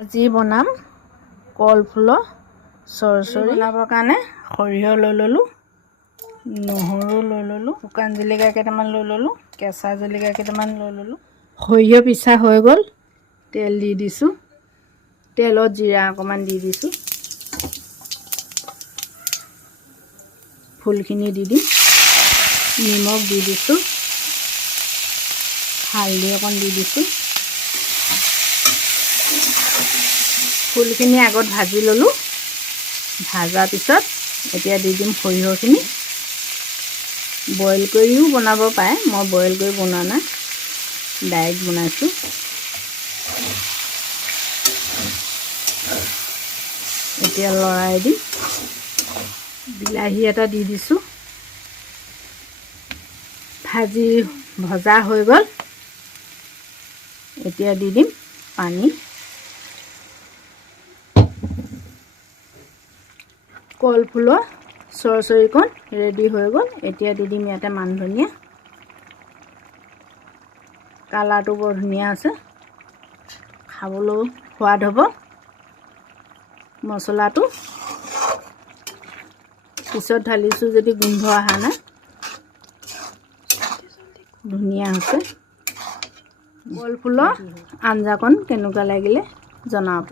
আজি বনাম কলফুলৰ চৰচৰি বনাবৰ কাৰণে সৰিয়হ লৈ ল'লোঁ, নহৰু লৈ ল'লোঁ, শুকান জলকীয়া কেইটামান লৈ ল'লোঁ, কেঁচা জলকীয়া কেইটামান লৈ ল'লোঁ। সৰিয়হ পিছা হৈ গ'ল, তেল দি দিছোঁ, তেলত জিৰা অকণমান দি দিছোঁ, ফুলখিনি দি দিম, নিমখ দি দিছোঁ, হালধি অকণ দি দিছোঁ। ফুলখিনি আগত ভাজি ল'লোঁ, ভাজাৰ পিছত এতিয়া দি দিম সৰিয়হখিনি। বইল কৰিও বনাব পাৰে, মই বইল কৰি বনোৱা নাই, ডাইৰেক্ট বনাইছোঁ। এতিয়া লৰাই দিম, বিলাহী এটা দি দিছোঁ, ভজা হৈ গ'ল। এতিয়া দি দিম পানী। কলফুলৰ চৰচৰিকণ ৰেডি হৈ গ'ল। এতিয়া দি দিম ইয়াতে মান ধনিয়া, কালাৰটো বৰ ধুনীয়া আছে, খাবলৈও সোৱাদ হ'ব। মছলাটো পিছত ঢালিছোঁ যদি গোন্ধ অহা নাই, ধুনীয়া হৈছে। কলফুলৰ আঞ্জাকণ কেনেকুৱা লাগিলে জনাব।